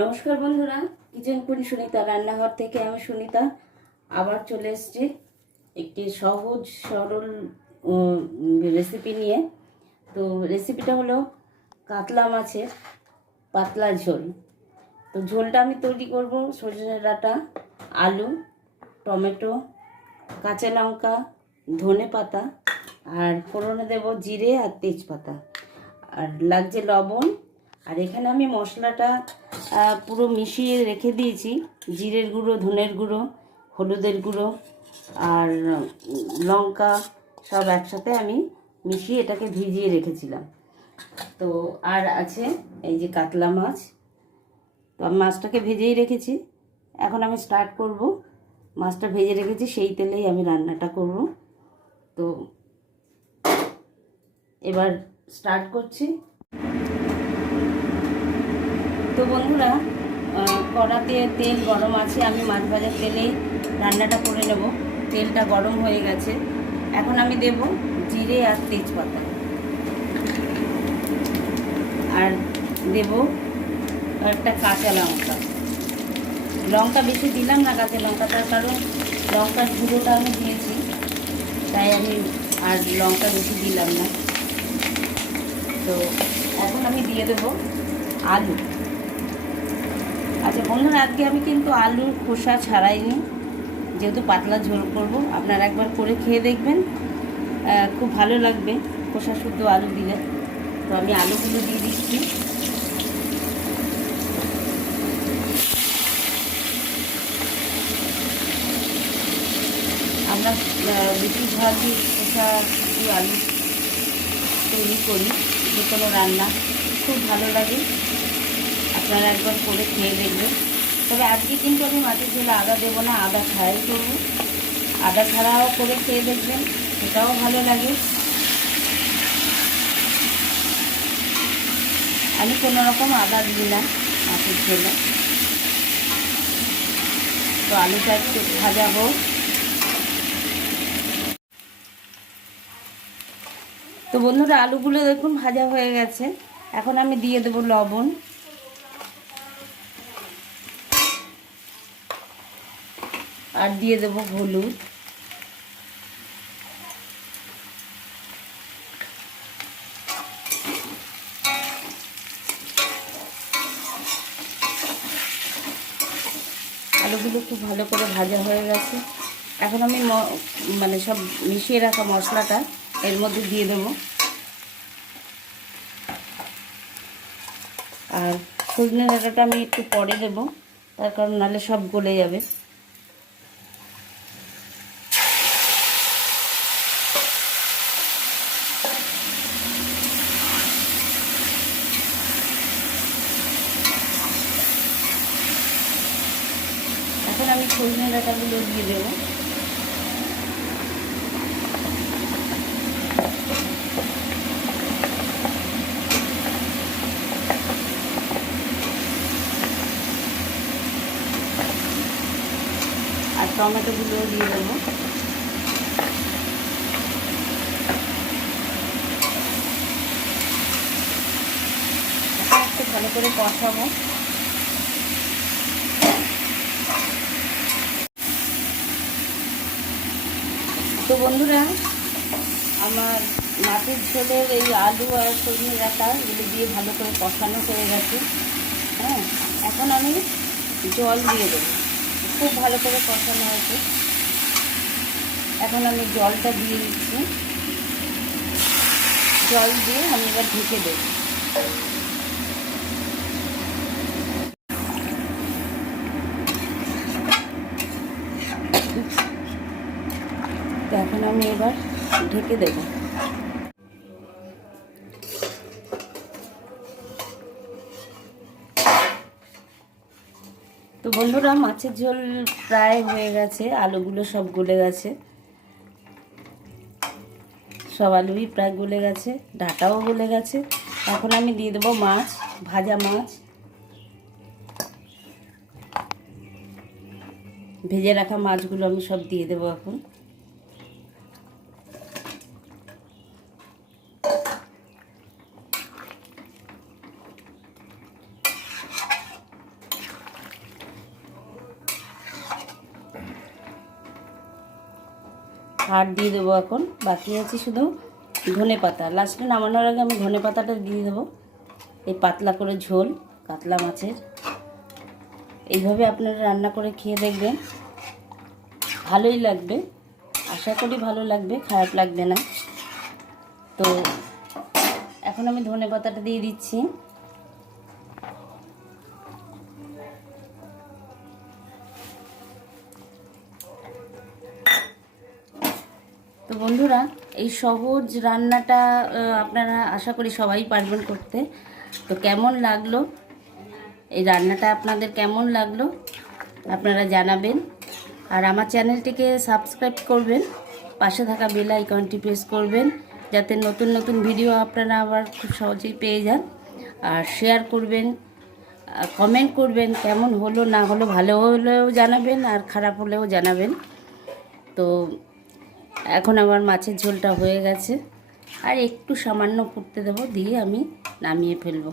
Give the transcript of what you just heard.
নমস্কার বন্ধুরা, kitchen queen Sunita রান্নাঘর থেকে আমি সুনিতা আবার চলে এসেছি একটি সহজ সরল রেসিপি নিয়ে। তো রেসিপিটা হলো কাতলা মাছের পাতলা ঝোল। তো ঝোলটা আমি তৈরি করব সজনে ডাঁটা, আলু, টমেটো, কাঁচা লঙ্কা, ধনে পাতা আর ফোড়নে দেব জিরে আর তেজপাতা, আর লাগছে লবণ। আর এখানে আমি মশলাটা পুরো মিশিয়ে রেখে দিয়েছি। জিরের গুঁড়ো, ধনের গুঁড়ো, হলুদের গুঁড়ো আর লঙ্কা সব একসাথে আমি মিশিয়ে এটাকে ভিজিয়ে রেখেছিলাম। তো আর আছে এই যে কাতলা মাছ, তো আমি মাছটাকে ভেজেই রেখেছি। এখন আমি স্টার্ট করব। মাছটা ভেজে রেখেছি, সেই তেলেই আমি রান্নাটা করব। তো এবার স্টার্ট করছি। তো বন্ধুরা, কড়াতে তেল গরম আছে, আমি মাছ ভাজার তেলেই রান্নাটা করে নেব। তেলটা গরম হয়ে গেছে, এখন আমি দেব জিরে আর তেজপাতা, আর দেব একটা কাঁচা লঙ্কা। লঙ্কা বেশি দিলাম না কাঁচা লঙ্কাটার, কারণ লঙ্কার গুঁড়োটা আমি দিয়েছি, তাই আমি আর লঙ্কা বেশি দিলাম না। তো এখন আমি দিয়ে দেব আলু। আচ্ছা বন্ধুরা, আজকে আমি কিন্তু আলুর খোসা ছাড়াইনি, যেহেতু পাতলা ঝোল করব। আপনারা একবার করে খেয়ে দেখবেন, খুব ভালো লাগবে খোসা শুদ্ধ আলু দিলে। তো আমি আলুগুলো দিয়ে দিচ্ছি। আমরা বেশিরভাগই খোসা শুদ্ধ আলু তৈরি করি যে কোনো রান্না, খুব ভালো লাগে। আপনারা একবার করে খেয়ে দেখবেন। তবে আজকে কিন্তু আমি মাছের ঝোলে আদা দেবো না, আদা ছাড়াই করবো। আদা ছাড়াও করে খেয়ে দেখবেন, সেটাও ভালো লাগে। আমি কোনো রকম আদা দিই না মাছের ঝোলে। তো আলুটা একটু ভাজাবো। তো বন্ধুরা, আলুগুলো দেখুন ভাজা হয়ে গেছে। এখন আমি দিয়ে দেবো লবণ, আর দিয়ে দেবো হলুদ, আলুগুলো খুব ভালো করে ভাজা হয়ে গেছে। এখন আমি মানে সব মিশিয়ে রাখা মশলাটা এর মধ্যে দিয়ে দেবো। আর সজনে ডাঁটাটা আমি একটু পরে দেবো, তার কারণ নাহলে সব গলে যাবে। এখন আমি সজনে ডাঁটাগুলো দিয়ে দেবো। আর টমেটোগুলোও দিয়ে দেবো। একটু ভালো করে কষাবো। তো বন্ধুরা, আমার মাছের ঝোলের এই আলু আর সজনে ডাঁটা এগুলো দিয়ে ভালো করে কষানো হয়ে গেছে। হ্যাঁ, এখন আমি জল দিয়ে দেবো। খুব ভালো করে কষানো হয়েছে, এখন আমি জলটা দিয়ে দিচ্ছি। জল দিয়ে আমি এবার ঢেকে দেবো। তো এখন আমি এবার ঢেকে দেব। তো বন্ধুরা, মাছের ঝোল প্রায় হয়ে গেছে, আলুগুলো সব গলে গেছে, সব আলুই প্রায় গলে গেছে, ডাঁটাও গলে গেছে। এখন আমি দিয়ে দেবো মাছ, ভাজা মাছ, ভেজে রাখা মাছগুলো আমি সব দিয়ে দেবো এখন। হাড় দিয়ে দেবো এখন। বাকি আছে শুধু ধনে পাতা। লাস্টে নামানোর আগে আমি ধনে পাতাটা দিয়ে দেবো। এই পাতলা করে ঝোল কাতলা মাছের। এইভাবে আপনারা রান্না করে খেয়ে দেখবেন, ভালোই লাগবে, আশা করি ভালো লাগবে, খারাপ লাগবে না। তো এখন আমি ধনে পাতাটা দিয়ে দিচ্ছি। তো বন্ধুরা, এই সহজ রান্নাটা আপনারা আশা করি সবাই পারবেন করতে। তো কেমন লাগলো এই রান্নাটা, আপনাদের কেমন লাগলো আপনারা জানাবেন। আর আমার চ্যানেলটিকে সাবস্ক্রাইব করবেন, পাশে থাকা বেল আইকনটি প্রেস করবেন, যাতে নতুন নতুন ভিডিও আপনারা আবার খুব সহজেই পেয়ে যান। আর শেয়ার করবেন, কমেন্ট করবেন, কেমন হলো না হলো, ভালো হলেও জানাবেন আর খারাপ হলেও জানাবেন। তো এখন আমার মাছের ঝোলটা হয়ে গেছে, আর একটু সামান্য ফুটতে দেবো, দিয়ে আমি নামিয়ে ফেলবো।